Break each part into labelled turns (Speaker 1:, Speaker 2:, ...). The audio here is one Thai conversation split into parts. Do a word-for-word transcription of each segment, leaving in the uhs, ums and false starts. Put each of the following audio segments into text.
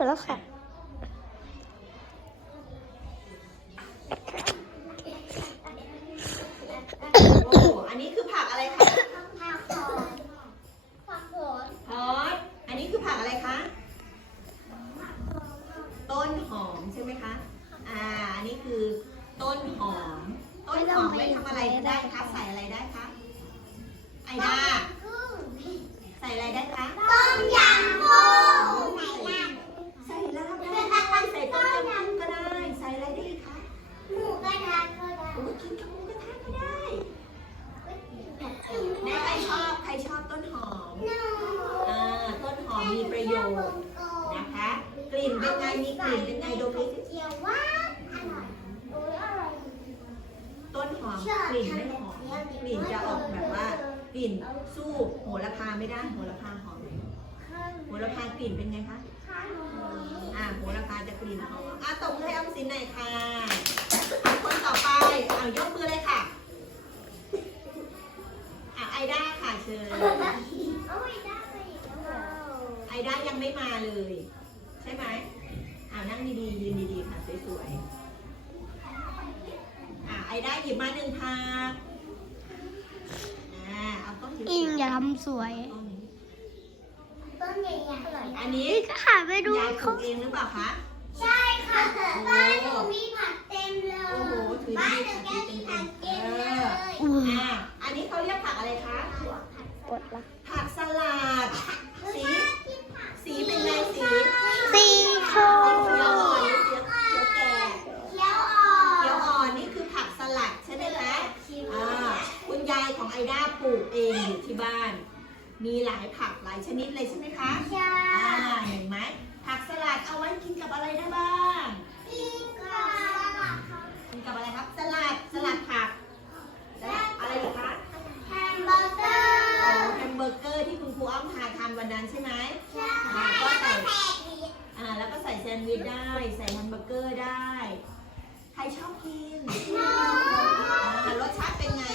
Speaker 1: แล้วค่ะ
Speaker 2: โอ้อันนี้คือผักอะไรคะ
Speaker 3: ผักโขมผักโขม
Speaker 2: ฮอตอันนี้คือผักอะไรคะต้นหอมใช่ไหมคะอ่าอันนี้คือต้นหอมต้นหอมไว้ทำอะไรได้คะใส่อะไรได้คะไอดาใส่อะไรได้คะ
Speaker 3: ต้มยำกุ้ง
Speaker 2: ใส่ลาบได้ใส่ต้มยำกุ้งก็ได้ใส่อะไรได้อีกคะ
Speaker 3: หมูกระทะก็ได้
Speaker 2: โอ้กินกับหมูกระทะก็ได้แม่ใครชอบใครชอบต้นหอมอ่าต้นหอมมีประโยชน์นะคะกลิ่นเป็นไงมีกลิ่นเป็นไงดมดิ
Speaker 3: เจียวว่าอร่อยโอ้ยอร่อย
Speaker 2: ต้นหอมกลิ่นไม่หอมกลิ่นจะออกแบบว่ากลิ่นสู้โหระพาไม่ได้โหระพาหอมโหระพากลิ่นเป็นไงคะอ่าโหระพาจะกลิ่นหอมอ่ะตบมือให้ออมสินหน่อยค่ะคนต่อไปเอายกมือเลยค่ะอ่ะไอด้าค่ะเชิญไอด้ายังไม่มาเลยใช่ไหมอ่านั่งดีๆยืนดีๆค่ะสวยๆอ่ะไอด้าหยิบมาหนึ่งผักอ่าเอาต้นสวยๆ
Speaker 1: อิงอย่าทำสวย
Speaker 2: ต้นนี้
Speaker 3: ต้นใหญ่ๆ
Speaker 2: อันนี้
Speaker 1: ก็หาไปดู
Speaker 2: ยายปลู
Speaker 1: เขา
Speaker 2: กเองหรือเปล่าคะ
Speaker 3: ใช่ค่ะบ้านหนูมีผักเต็มเลย
Speaker 2: โอ้โหถือ
Speaker 3: บ้าน
Speaker 2: ดี
Speaker 3: หนู
Speaker 2: ค่ะ
Speaker 3: แก
Speaker 2: ถื
Speaker 3: มี
Speaker 2: อ
Speaker 3: ผัก
Speaker 2: เต็
Speaker 3: เต็ม
Speaker 2: ม
Speaker 3: เล
Speaker 2: ๆ
Speaker 3: ย
Speaker 2: เอออ่าอันนี้เขาเรียกผักอะไรคะ
Speaker 1: กดละ
Speaker 2: ผักสลัด สี สีเป็นไงสี
Speaker 1: สีโช
Speaker 2: เขียวอ่อนหรือเขียวเขียวแก่
Speaker 3: เขียวอ่อน
Speaker 2: เขียวอ่อนนี่คือผักสลัดใช่ไหมคะอ่าคุณยายของไอด้าปลูกเองอยู่ที่บ้าน มีหลายผักหลายชนิดเลยใช่ไหมคะ
Speaker 3: ใช่
Speaker 2: อ่าเห็นไหมผักสลัดเอาไว้กินกับอะไรได้บ้าง
Speaker 3: พี่กา
Speaker 2: กินกับอะไรครับสลัดสลัดผักสลัดอะไรอีกคะ
Speaker 3: แฮมเบอร์เกอ
Speaker 2: อ๋อ
Speaker 3: ร์
Speaker 2: แฮมเบอร์เกอร์ที่คุณครูอ้อมทานทานวันนั้นใช่ไหม
Speaker 3: ใช่
Speaker 2: อ่าก็
Speaker 3: แล้วก็
Speaker 2: ใส่
Speaker 3: แตกอีก
Speaker 2: อ่าแล้วก็ใส่แซนด์วิชได้ ใส่แฮมเบอร์เกอร์ได้ ใครชอบกินอ่ารสชาติเป็นไง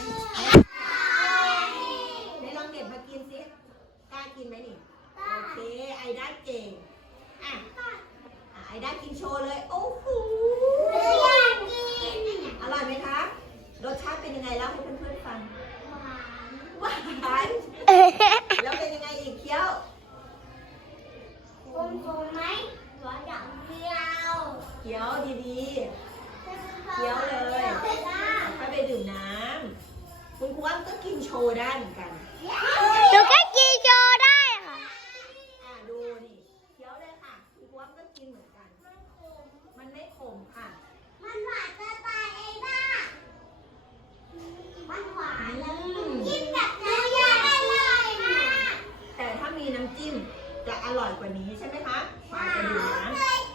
Speaker 2: ไหนลองเด็ดมากินสิกล้ากินไหมนี่โอเคไอด้าเก่งอ่ะอ่ะไอด้ากินโชว์เลยโอ้โห
Speaker 3: อยากกิน
Speaker 2: อร่อยไหมคะรสชาติเป็นยังไงเล่าให้เพื่อนๆฟัง
Speaker 3: หวาน
Speaker 2: หวานแล้วเป็นยังไงอีกเคี้ยว
Speaker 3: คมคมไหมหวานอย่างเดียว
Speaker 2: เคี้ยวดีๆเคี้ยวเลยถ้าไปดื่มน้ำคุณครูอ้ำก็กินโชว์ได้เหมือนกัน
Speaker 1: หนูก็กินโชว์ได้ค่ะ
Speaker 2: อ่าดูนี่เคี้ยวเลยค่ะคุณครูอ้ำก็กินเหมือนกัน มันไม่ขมค่ะ
Speaker 3: มันหวานจะตายเองนะมันหวานเลย
Speaker 2: อืม
Speaker 3: กินแบบน้ำยาได้เลยนะ
Speaker 2: แต่ถ้ามีน้ำจิ้มจะอร่อยกว่านี้ใช่ไหมคะมาจะดื่มน้
Speaker 3: เคย